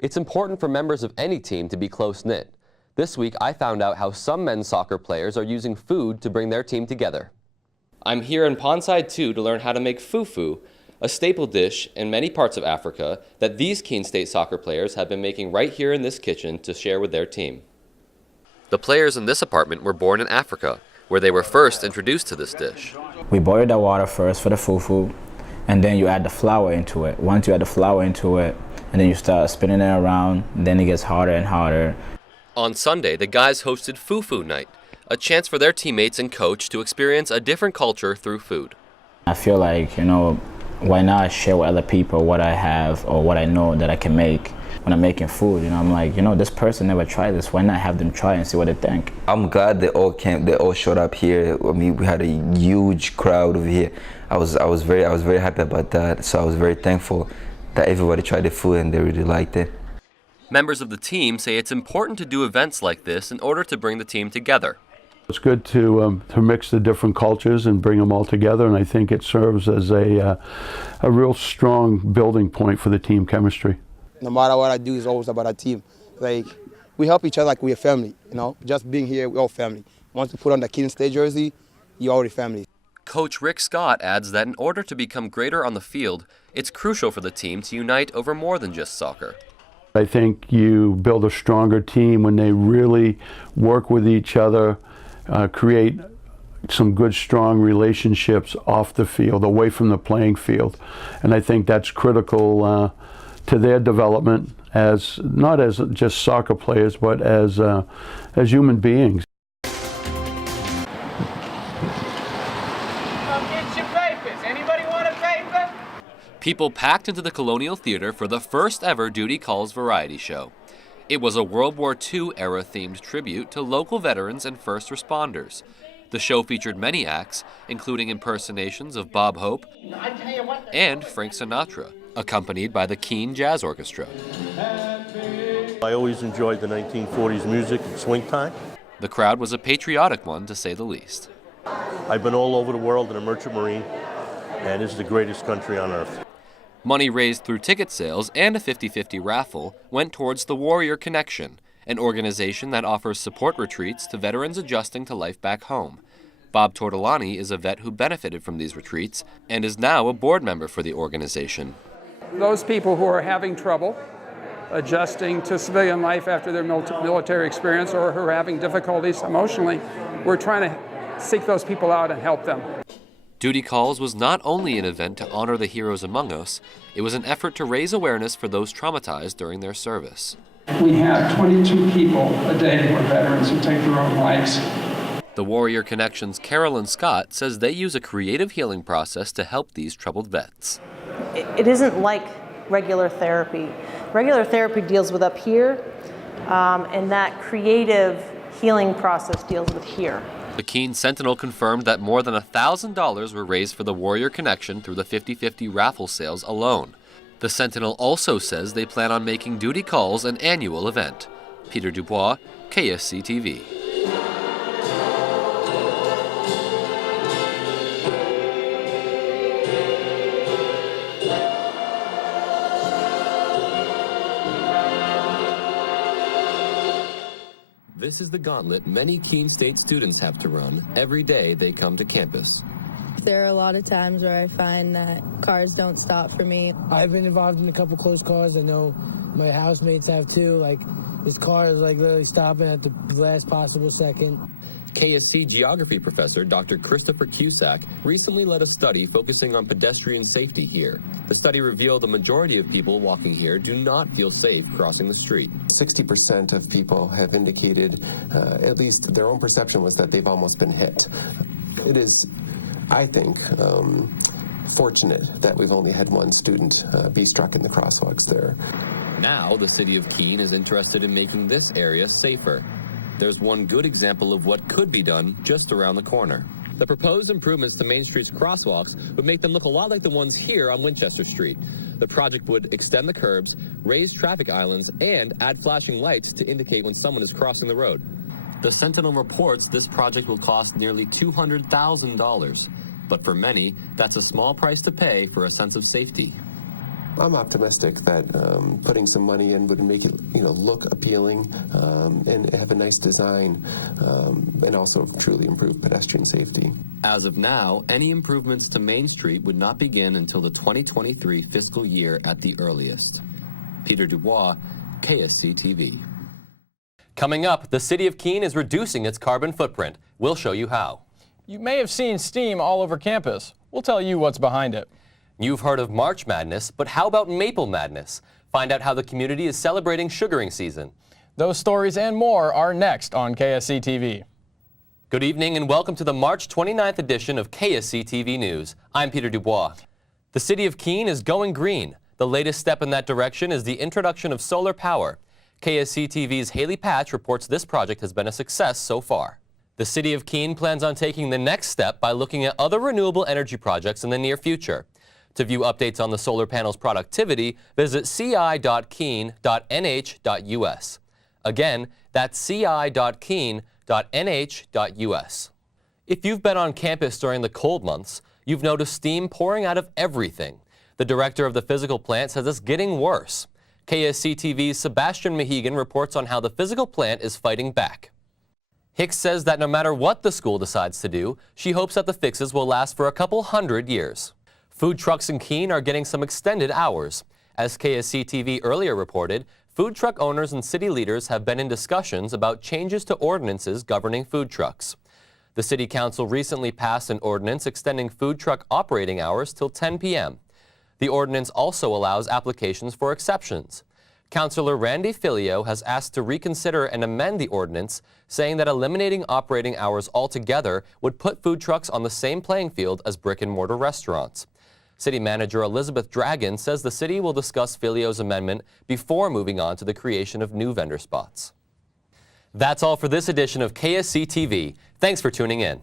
It's important for members of any team to be close-knit. This week, I found out how some men's soccer players are using food to bring their team together. I'm here in Pondside 2 to learn how to make fufu, a staple dish in many parts of Africa that these Keene State soccer players have been making right here in this kitchen to share with their team. The players in this apartment were born in Africa, where they were first introduced to this dish. We boil the water first for the fufu, and then you add the flour into it. Once you add the flour into it, and then you start spinning it around, then it gets harder and harder. On Sunday, the guys hosted Fufu Night, a chance for their teammates and coach to experience a different culture through food. I feel like, why not share with other people what I have or what I know that I can make when I'm making food. I'm like, this person never tried this. Why not have them try and see what they think? I'm glad they all came. They all showed up here. I mean, we had a huge crowd over here. I was very happy about that. So I was very thankful that everybody tried the food and they really liked it. Members of the team say it's important to do events like this in order to bring the team together. It's good to mix the different cultures and bring them all together, and I think it serves as a real strong building point for the team chemistry. No matter what I do, it's always about a team. Like, we help each other like we're a family, Just being here, we're all family. Once you put on the Keene State jersey, you're already family. Coach Rick Scott adds that in order to become greater on the field, it's crucial for the team to unite over more than just soccer. I think you build a stronger team when they really work with each other, create some good, strong relationships off the field, away from the playing field. And I think that's critical to their development as not as just soccer players, but as human beings. People packed into the Colonial Theater for the first ever Duty Calls variety show. It was a World War II era themed tribute to local veterans and first responders. The show featured many acts, including impersonations of Bob Hope and Frank Sinatra, accompanied by the Keene Jazz Orchestra. I always enjoyed the 1940s music and swing time. The crowd was a patriotic one, to say the least. I've been all over the world in a merchant marine, and it's the greatest country on earth. Money raised through ticket sales and a 50-50 raffle went towards the Warrior Connection, an organization that offers support retreats to veterans adjusting to life back home. Bob Tortolani is a vet who benefited from these retreats and is now a board member for the organization. Those people who are having trouble adjusting to civilian life after their military experience or who are having difficulties emotionally, we're trying to seek those people out and help them. Duty Calls was not only an event to honor the heroes among us, it was an effort to raise awareness for those traumatized during their service. We have 22 people a day who are veterans who take their own lives. The Warrior Connection's Carolyn Scott says they use a creative healing process to help these troubled vets. It isn't like regular therapy. Regular therapy deals with up here, and that creative healing process deals with here. The Keene Sentinel confirmed that more than $1,000 were raised for the Warrior Connection through the 50-50 raffle sales alone. The Sentinel also says they plan on making Duty Calls an annual event. Peter Dubois, KSC TV. This is the gauntlet many Keene State students have to run every day they come to campus. There are a lot of times where I find that cars don't stop for me. I've been involved in a couple close calls. I know my housemates have too. Like, this car is literally stopping at the last possible second. KSC geography professor Dr. Christopher Cusack recently led a study focusing on pedestrian safety here. The study revealed the majority of people walking here do not feel safe crossing the street. 60% of people have indicated, at least their own perception was that they've almost been hit. It is, I think, fortunate that we've only had one student be struck in the crosswalks there. Now the city of Keene is interested in making this area safer. There's one good example of what could be done just around the corner. The proposed improvements to Main Street's crosswalks would make them look a lot like the ones here on Winchester Street. The project would extend the curbs, raise traffic islands, and add flashing lights to indicate when someone is crossing the road. The Sentinel reports this project will cost nearly $200,000. But for many, that's a small price to pay for a sense of safety. I'm optimistic that putting some money in would make it, look appealing and have a nice design, and also truly improve pedestrian safety. As of now, any improvements to Main Street would not begin until the 2023 fiscal year at the earliest. Peter Dubois, KSC-TV. Coming up, the city of Keene is reducing its carbon footprint. We'll show you how. You may have seen steam all over campus. We'll tell you what's behind it. You've heard of March Madness, but how about Maple Madness? Find out how the community is celebrating sugaring season. Those stories and more are next on KSC TV. Good evening and welcome to the March 29th edition of KSC TV News. I'm Peter Dubois. The city of Keene is going green. The latest step in that direction is the introduction of solar power. KSC TV's Haley Patch reports this project has been a success so far. The city of Keene plans on taking the next step by looking at other renewable energy projects in the near future. To view updates on the solar panel's productivity, visit ci.keene.nh.us. Again, that's ci.keene.nh.us. If you've been on campus during the cold months, you've noticed steam pouring out of everything. The director of the physical plant says it's getting worse. KSC TV's Sebastian Mahegan reports on how the physical plant is fighting back. Hicks says that no matter what the school decides to do, she hopes that the fixes will last for a couple hundred years. Food trucks in Keene are getting some extended hours. As KSC TV earlier reported, food truck owners and city leaders have been in discussions about changes to ordinances governing food trucks. The City Council recently passed an ordinance extending food truck operating hours till 10 p.m. The ordinance also allows applications for exceptions. Councillor Randy Filio has asked to reconsider and amend the ordinance, saying that eliminating operating hours altogether would put food trucks on the same playing field as brick-and-mortar restaurants. City Manager Elizabeth Dragon says the city will discuss Filio's amendment before moving on to the creation of new vendor spots. That's all for this edition of KSC TV. Thanks for tuning in.